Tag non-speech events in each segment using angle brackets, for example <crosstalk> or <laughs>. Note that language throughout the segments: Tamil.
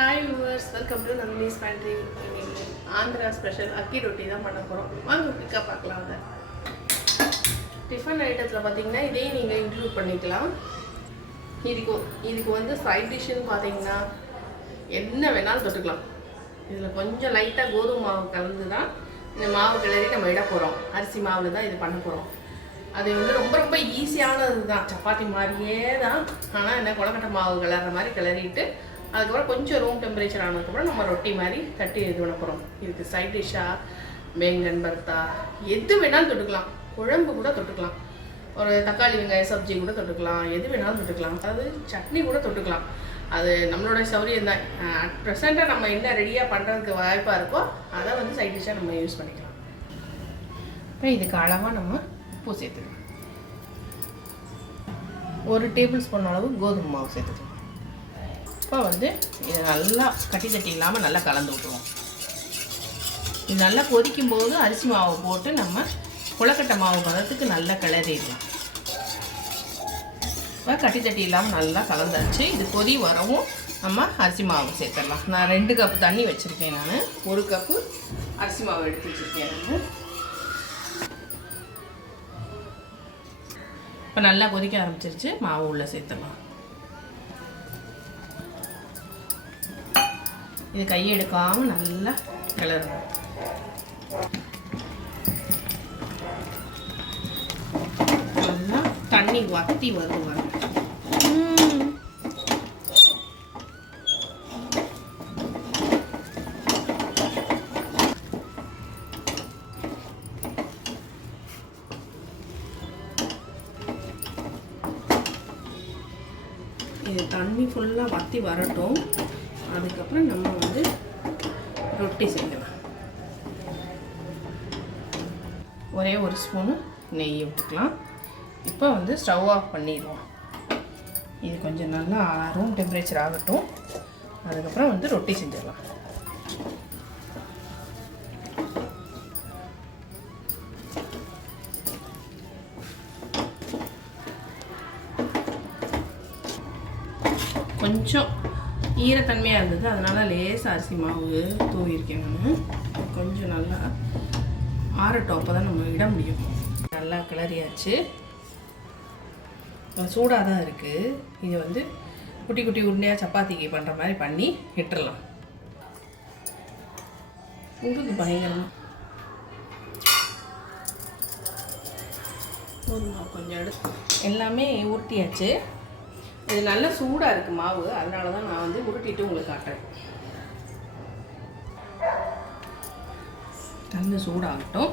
Hi viewers welcome to Nandini's pantry இன்னைக்கு ஆந்திரா ஸ்பெஷல் அக்கி ரொட்டி தான் பண்ண போகிறோம் வாங்க குயிக்காக பார்க்கலாம் அதை. டிஃபன் ஐட்டத்தில் பார்த்தீங்கன்னா இதையும் நீங்கள் இன்க்ளூட் பண்ணிக்கலாம். இதுக்கு இதுக்கு வந்து சைட் டிஷ்ஷுன்னு பார்த்தீங்கன்னா என்ன வேணாலும் தொட்டுக்கலாம். இதில் கொஞ்சம் லைட்டாக கோதுமை மாவு கலந்து தான் இந்த மாவு கிளறி நம்ம இட போகிறோம் அரிசி மாவில் தான் இது பண்ண போகிறோம் அது வந்து ரொம்ப ரொம்ப ஈஸியானது தான் சப்பாத்தி மாதிரியே தான். ஆனால் என்ன கொலக்கட்டை மாவு கிளற மாதிரி கிளறிட்டு அதுக்கப்புறம் கொஞ்சம் ரூம் டெம்பரேச்சர் ஆனதுக்கப்புறம் நம்ம ரொட்டி மாதிரி தட்டி இது பண்ண போகிறோம் இதுக்கு சைட் டிஷ்ஷாக பேங்கன் பர்த்தா எது வேணாலும் தொட்டுக்கலாம். குழம்பு கூட தொட்டுக்கலாம். ஒரு தக்காளி வெங்காய சப்ஜி கூட தொட்டுக்கலாம். எது வேணாலும் தொட்டுக்கலாம். அதாவது சட்னி கூட தொட்டுக்கலாம். அது நம்மளோட சௌரியம் தான். அட் ப்ரெசண்ட்டாக நம்ம என்ன ரெடியாக பண்ணுறதுக்கு வாய்ப்பாக இருக்கோ அதை வந்து சைட் டிஷ்ஷாக நம்ம யூஸ் பண்ணிக்கலாம். இப்போ இதுக்கு அளவாக நம்ம உப்பு சேர்த்துக்கலாம். ஒரு டேபிள் ஸ்பூன் அளவு கோதுமை மாவு சேர்த்துக்கலாம். இப்போ வந்து இதை நல்லா கட்டி தட்டி இல்லாமல் நல்லா கலந்து விட்ருவோம் இது நல்லா கொதிக்கும் போது அரிசி மாவை போட்டு நம்ம குளக்கட்டை மாவு பதத்துக்கு நல்லா கிளறிடலாம். இப்போ கட்டி தட்டி இல்லாமல் நல்லா கலந்தாச்சு. இது கொதி வரவும் நம்ம அரிசி மாவு சேர்த்துடலாம். நான் ரெண்டு கப்பு தண்ணி வச்சுருக்கேன் நான். ஒரு கப்பு அரிசி மாவு எடுத்து வச்சுருக்கேன் நான். இப்போ நல்லா கொதிக்க ஆரம்பிச்சிருச்சு. மாவு உள்ளே சேர்த்துடலாம். இது கையை எடுக்காமல் நல்லா கிளறணும். நல்லா தண்ணி வத்தி வருவாங்க. இது தண்ணி ஃபுல்லாக வத்தி வரட்டும். அதுக்கப்புறம் நம்ம வந்து ரொட்டி செய்யலாம். ஒரே ஒரு ஸ்பூனு நெய் விட்டுக்கலாம் இப்போ வந்து ஸ்டவ் ஆஃப் பண்ணிடுவோம். இது கொஞ்சம் நல்லா ரூம் டெம்பரேச்சர் ஆகட்டும். அதுக்கப்புறம் வந்து ரொட்டி செஞ்சிடலாம். கொஞ்சம் ஈரத்தன்மையாக இருந்தது. அதனால் லேஸ் அரிசி மாவு தூவிருக்கேன் நான். கொஞ்சம் நல்லா ஆறட்டும். அப்போ தான் நம்ம இட முடியும். நல்லா கிளறியாச்சு. சூடாக தான் இருக்குது இது வந்து குட்டி குட்டி உருண்டையாக சப்பாத்திக்கு பண்ணுற மாதிரி பண்ணி இட்டுறலாம். உங்களுக்கு பயங்கரமாக கொஞ்சம் எடுத்து. எல்லாமே உருட்டியாச்சு. இது நல்ல சூடாக இருக்குது மாவு. அதனால தான் நான் வந்து உருட்டிட்டு உங்களுக்கு காட்டுறேன். நல்ல சூடாகட்டும்.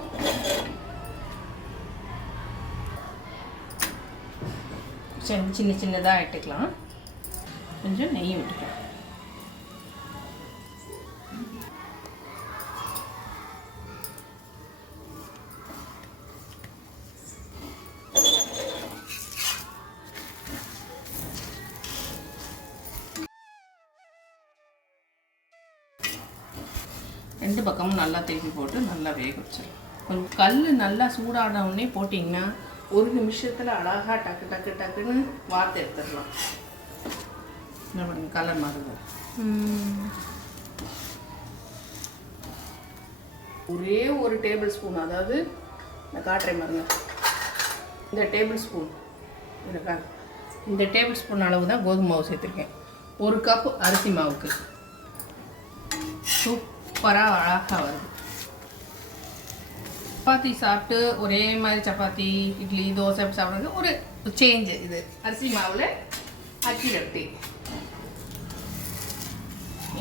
சரி சின்ன சின்னதாக எடுத்துக்கலாம். கொஞ்சம் நெய் விட்டுக்கலாம். ரெண்டு பக்கமும் நல்லா திருப்பி போட்டு நல்லா வேக வச்சிடலாம் கொஞ்சம் கல் நல்லா சூடான உடனே போட்டிங்கன்னா ஒரு நிமிஷத்தில் அழகாக டக்கு டக்கு டக்குன்னு வார்த்தை எடுத்துடலாம். கலர் மாறுது. ஒரே ஒரு டேபிள் ஸ்பூன் அதாவது நான் காட்டுறேன் பாருங்க இந்த டேபிள் ஸ்பூன் இருக்கா? இந்த டேபிள் ஸ்பூன் அளவு தான் கோதுமை மாவு சேர்த்துருக்கேன். ஒரு கப் அரிசி மாவுக்கு. சூப்பராக அழகாக வருது. சப்பாத்தி சாப்பிட்டு ஒரே மாதிரி சப்பாத்தி இட்லி தோசை சாப்பிட்றது ஒரு சேஞ்சு இது. அரிசி மாவில் அச்சி ரொட்டி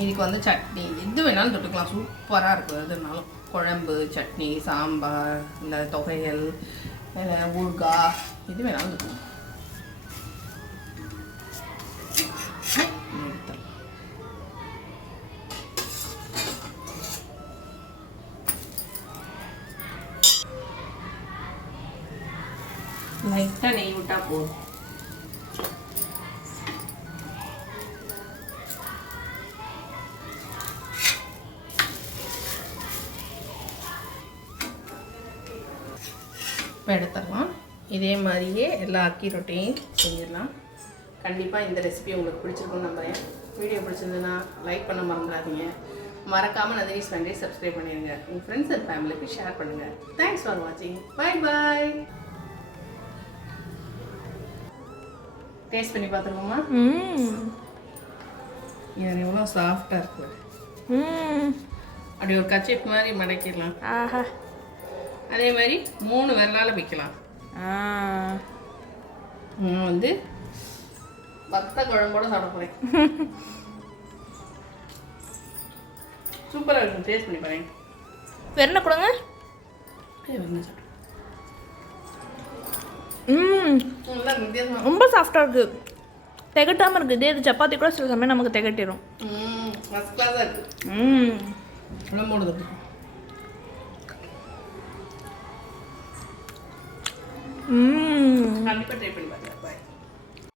இதுக்கு வந்து சட்னி. எது வேணாலும் தொட்டுக்கலாம். சூப்பராக இருக்கும். எதுனாலும் குழம்பு சட்னி சாம்பார் இல்லை தொகையல் ஊர்கா எது வேணாலும் தொட்டுக்கலாம். லைட்டாக நெய் விட்டா போதும். இப்போ எடுத்துடலாம். இதே மாதிரியே எல்லா அக்கி ரொட்டையும் செஞ்சிடலாம். கண்டிப்பாக இந்த ரெசிபி உங்களுக்கு பிடிச்சிருக்கும்னு நம்புகிறேன் வீடியோ பிடிச்சிருந்ததுன்னா லைக் பண்ண மறந்துடாதீங்க. மறக்காமல் நந்தினி சண்டே சப்ஸ்கிரைப் பண்ணிடுங்க உங்கள் ஃப்ரெண்ட்ஸ் அண்ட் ஃபேமிலிக்கு ஷேர் பண்ணுங்கள் தேங்க்ஸ் ஃபார் வாட்சிங் பை பாய் டேஸ்ட் பண்ணி பார்த்துருவோமா? ம் இது எவ்வளோ சாஃப்டாக இருக்குது ம் அப்படி ஒரு கச்சிப் மாதிரி மடக்கிடலாம். ஆஹா. அதே மாதிரி மூணு விரலால் வைக்கலாம் நான் வந்து வத்த குழம்போட சாப்பிட போகிறேன் <laughs> சூப்பராக இருக்கும். டேஸ்ட் பண்ணி பாருங்க. வேற என்ன கொடுங்க? ஏய், வெண்ணெய் சாப்பிடு. ம் ரொம்ப சாஃப்டாக இருக்குது திகட்டாமல் இருக்குது இதே இது சப்பாத்தி கூட சில சமயம் நமக்கு திகட்டிடும் ம் ம் கண்டிப்பாக ட்ரை பண்ணி